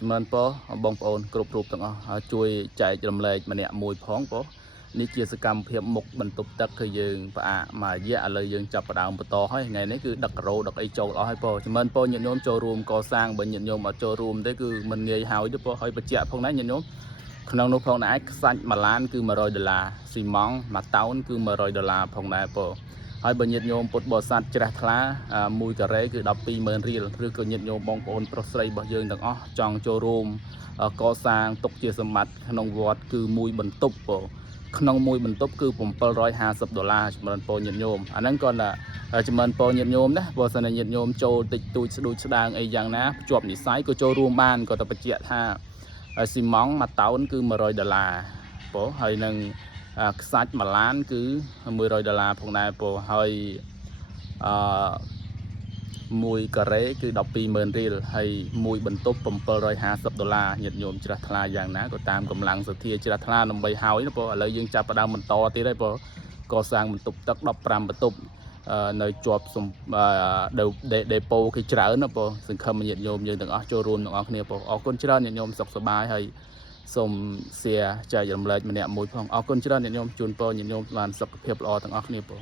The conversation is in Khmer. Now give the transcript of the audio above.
ជំរាបបងប្អូនគ្រប់រូបទាំងអស់ជួយចែករំលែកម្នាក់មួយផងបងនេះជាសកម្មភាពមុខបន្ទប់ទឹកគឺយើងផ្អាកមួយរយៈឥឡូវយើងចាប់ផ្ដើមបន្តហើយថ្ងៃនេះគឺដឹករោដឹកអីចូលអស់ហើយបងជំរាបញាតិញោមចូលរួមកសាងបើញាតិញោមអត់ចូលរួមទេគឺមិនងាយហើយទេបងហើយបញ្ជាក់ផងដែរញាតិញោមក្នុងនោះផងដែរខ្សាច់មួយឡានគឺ$100ស៊ីម៉ង់ต์មួយតោនគឺ$100ផងដែរបងហើយបើញាតិញោមពុទ្ធបរិស័ទជ្រះថ្លា1ការ៉េគឺ120,000រៀលឬក៏ញាតិញោមបងប្អូនប្រុសស្រីរបស់យើងទាំងអស់ចង់ចូលរួមកសាងទុកជាសម្បត្តិក្នុងវត្តគឺមួយបន្ទប់បងក្នុងមួយបន្ទប់គឺ$750ចម្រើនពរញាតិញោមអាហ្នឹងគាត់ថាចម្រើនពរញាតិញោមណាបើសិនជាញាតិញោមចូលតិចតួចស្ដួចស្ដាងអីយ៉ាងណាភ្ជាប់និស្ស័យក៏ចូលរួមបានគាត់តែបញ្ជាក់ថាស៊ីម៉ង់មួយតោនគឺ$100បងហើយនឹងខ្សាច់មួយឡានគឺ$100ផងដែរបងហើយ1ការ៉េគឺ120,000រៀលហើយមួយបន្ទប់$750ញាតិញោមជ្រះថ្លាយ៉ាងណាក៏តាមកម្លាំងសទ្ធាជ្រះថ្លាដើម្បីហើយណាបងឥឡូវយើងចាប់ផ្ដើមបន្តទៀតហើយបងកសាងបន្ទប់ទឹក15បន្ទប់នៅជាប់ដេប៉ូគេច្រើនណាបងសង្ឃឹមញាតិញោមយើងទាំងអស់ចូលរួមទាំងអស់គ្នាបងអរគុណច្រើនញាតិញោមសុខសប្បាយហើយសូមshareចែករំលែកម្នាក់មួយផងអរគុណច្រើនញាតិញោមជូនពរញាតិញោមបានសុខភាពល្អទាំងអស់គ្នាបង